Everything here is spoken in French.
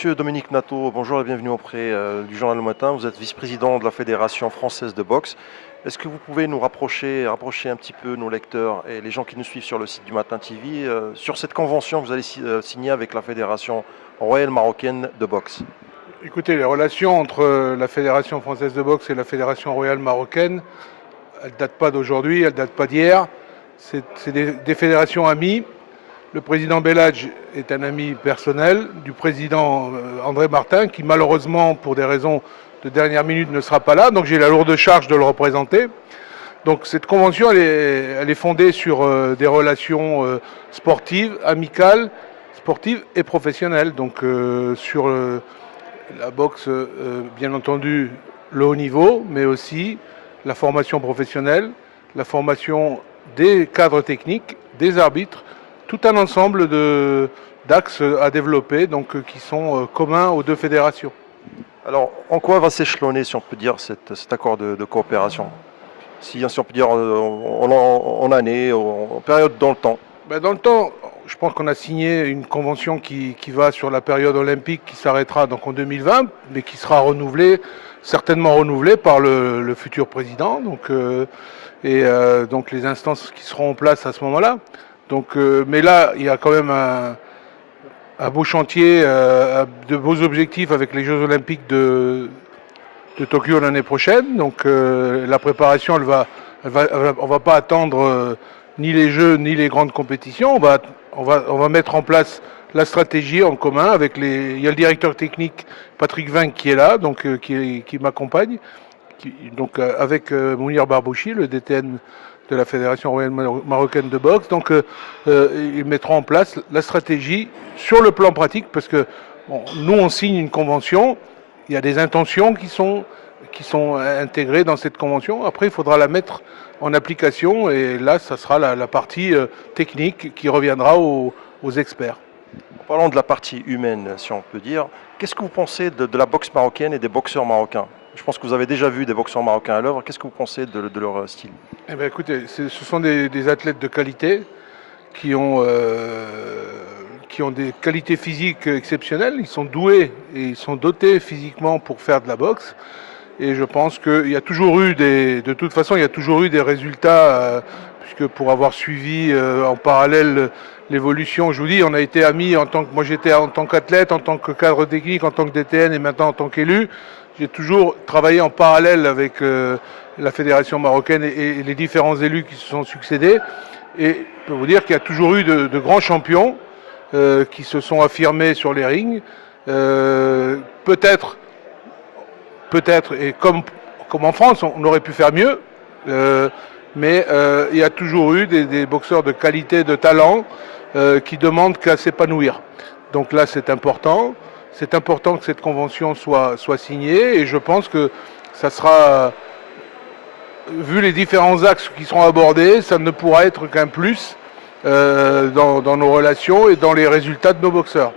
Monsieur Dominique Nato, bonjour et bienvenue auprès du Journal Le Matin. Vous êtes vice-président de la Fédération française de boxe. Est-ce que vous pouvez nous rapprocher un petit peu nos lecteurs et les gens qui nous suivent sur le site du Matin TV sur cette convention que vous allez signer avec la Fédération royale marocaine de boxe? Écoutez, les relations entre la Fédération française de boxe et la Fédération royale marocaine, elles ne datent pas d'aujourd'hui, elles ne datent pas d'hier. C'est des fédérations amies. Le président Belhadj est un ami personnel du président André Martin, qui malheureusement, pour des raisons de dernière minute, ne sera pas là. Donc j'ai la lourde charge de le représenter. Donc cette convention, elle est fondée sur des relations sportives, amicales, sportives et professionnelles. Donc sur la boxe, bien entendu, le haut niveau, mais aussi la formation professionnelle, la formation des cadres techniques, des arbitres, tout un ensemble d'axes à développer, donc qui sont communs aux deux fédérations. Alors, en quoi va s'échelonner, si on peut dire, cet accord de coopération? Si on peut dire en année, en période dans le temps. Dans le temps, je pense qu'on a signé une convention qui va sur la période olympique qui s'arrêtera donc en 2020, mais qui sera renouvelée, certainement renouvelée par le futur président, donc les instances qui seront en place à ce moment-là. Donc, mais là, il y a quand même un beau chantier, de beaux objectifs avec les Jeux Olympiques de Tokyo l'année prochaine. Donc la préparation, on va pas attendre ni les Jeux ni les grandes compétitions. On va mettre en place la stratégie en commun avec il y a le directeur technique Patrick Vink qui est là, donc qui m'accompagne, avec Mounir Barbouchi, le DTN de la Fédération royale marocaine de boxe. Donc ils mettront en place la stratégie sur le plan pratique, parce que nous on signe une convention, il y a des intentions qui sont intégrées dans cette convention. Après il faudra la mettre en application, et là ça sera la partie technique qui reviendra aux experts. En parlant de la partie humaine, si on peut dire, qu'est-ce que vous pensez de la boxe marocaine et des boxeurs marocains? Je pense que vous avez déjà vu des boxeurs marocains à l'œuvre. Qu'est-ce que vous pensez de leur style? Eh bien, écoutez, ce sont des athlètes de qualité qui ont des qualités physiques exceptionnelles. Ils sont doués et ils sont dotés physiquement pour faire de la boxe. Et je pense qu'il y a toujours eu de toute façon, il y a toujours eu des résultats, puisque pour avoir suivi en parallèle l'évolution, je vous dis, on a été amis moi j'étais en tant qu'athlète, en tant que cadre technique, en tant que DTN et maintenant en tant qu'élu. J'ai toujours travaillé en parallèle avec la Fédération marocaine et les différents élus qui se sont succédés. Et je peux vous dire qu'il y a toujours eu de grands champions qui se sont affirmés sur les rings. Peut-être, et comme en France, on aurait pu faire mieux, mais il y a toujours eu des boxeurs de qualité, de talent, qui demandent qu'à s'épanouir. Donc là, c'est important. C'est important que cette convention soit signée, et je pense que ça sera, vu les différents axes qui seront abordés, ça ne pourra être qu'un plus dans nos relations et dans les résultats de nos boxeurs.